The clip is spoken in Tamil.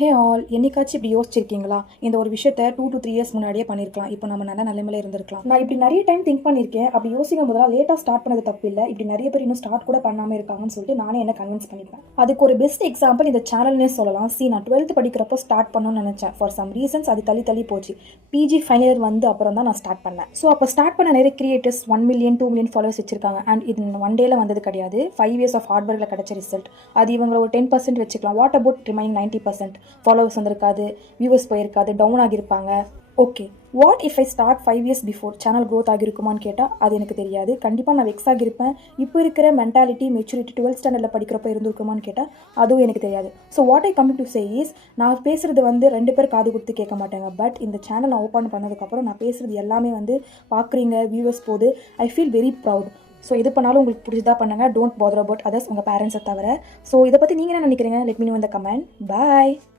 ஹே ஆல் என்னைக்காச்சும் இப்படி யோசிச்சிருக்கீங்களா? இந்த ஒரு விஷயத்த 2 to 3 இயர்ஸ் முன்னாடியே பண்ணியிருக்கலாம். இப்போ நம்ம நல்ல நிலைமையில இருந்திருக்கலாம். நான் இப்படி நிறைய டைம் திங்க் பண்ணியிருக்கேன். அப்படி யோசிக்கும் போதெல்லாம் லேட்டாக ஸ்டார்ட் பண்ணது தப்பு இல்லை. இப்படி நிறைய பேர் இன்னும் ஸ்டார்ட் கூட பண்ணாமல் இருக்காங்கன்னு சொல்லிட்டு நானே என்ன கன்வின்ஸ் பண்ணிப்பேன். அதுக்கு ஒரு பெஸ்ட் எக்ஸாம்பிள் இந்த சேனல்னே சொல்லலாம். நான் 12th படிக்கிறப்போ ஸ்டார்ட் பண்ணணும்னு நினச்சேன். ஃபார் சம் ரீசன்ஸ் அது தள்ளி போச்சு. பிஜி ஃபைனல் இயர் வந்து அப்புறம் தான் நான் ஸ்டார்ட் பண்ணேன். ஸோ அப்போ ஸ்டார்ட் பண்ண நிறைய கிரியேட்டர்ஸ் 1 மில்லியன் 2 மில்லியன் ஃபாலோவர்ஸ் வச்சிருக்காங்க. அண்ட் இது ஒன் டேல வந்தது கிடையாது. 5 இயர்ஸ் ஆஃப் ஹார்ட் ஒர்க்கில் கிடைச்ச ரிசல்ட். அது இவங்க ஒரு 10% வச்சுக்கலாம். What about remaining 90%? ஃபாலோவர்ஸ் வந்திருக்காது, வியூவர்ஸ் போயிருக்காது, டவுன் ஆகியிருப்பாங்க. Okay, what if I start 5 years before? Channel growth ஆகிருக்குமான்னு கேட்டால் அது எனக்கு தெரியாது. கண்டிப்பாக நான் வெக்ஸ் ஆகியிருப்பேன். இப்போ இருக்கிற மென்டாலிட்டி மெச்சூரிட்டி 12th ஸ்டாண்டர்டில் படிக்கிறப்ப இருந்திருக்குமான்னு கேட்டால் அதுவும் எனக்கு தெரியாது. So what I coming to say is, நான் பேசுகிறது வந்து 2 பேர் காது கொடுத்து கேட்க மாட்டாங்க. பட் இந்த சேனல் நான் ஓப்பன் பண்ணதுக்கப்புறம் நான் பேசுகிறது எல்லாமே வந்து பார்க்குறீங்க, வியூவர்ஸ் போது. I feel very proud. So இது பண்ணாலும் உங்களுக்கு பிடிச்சதா பண்ணுங்க. டோன்ட் பாதர் அபவுட் அதர்ஸ், உங்கள் பேரண்ட்ஸை தவிர. ஸோ இதை பற்றி நீங்கள் என்ன நினைக்கிறீங்க? Let me know in the comment. Bye.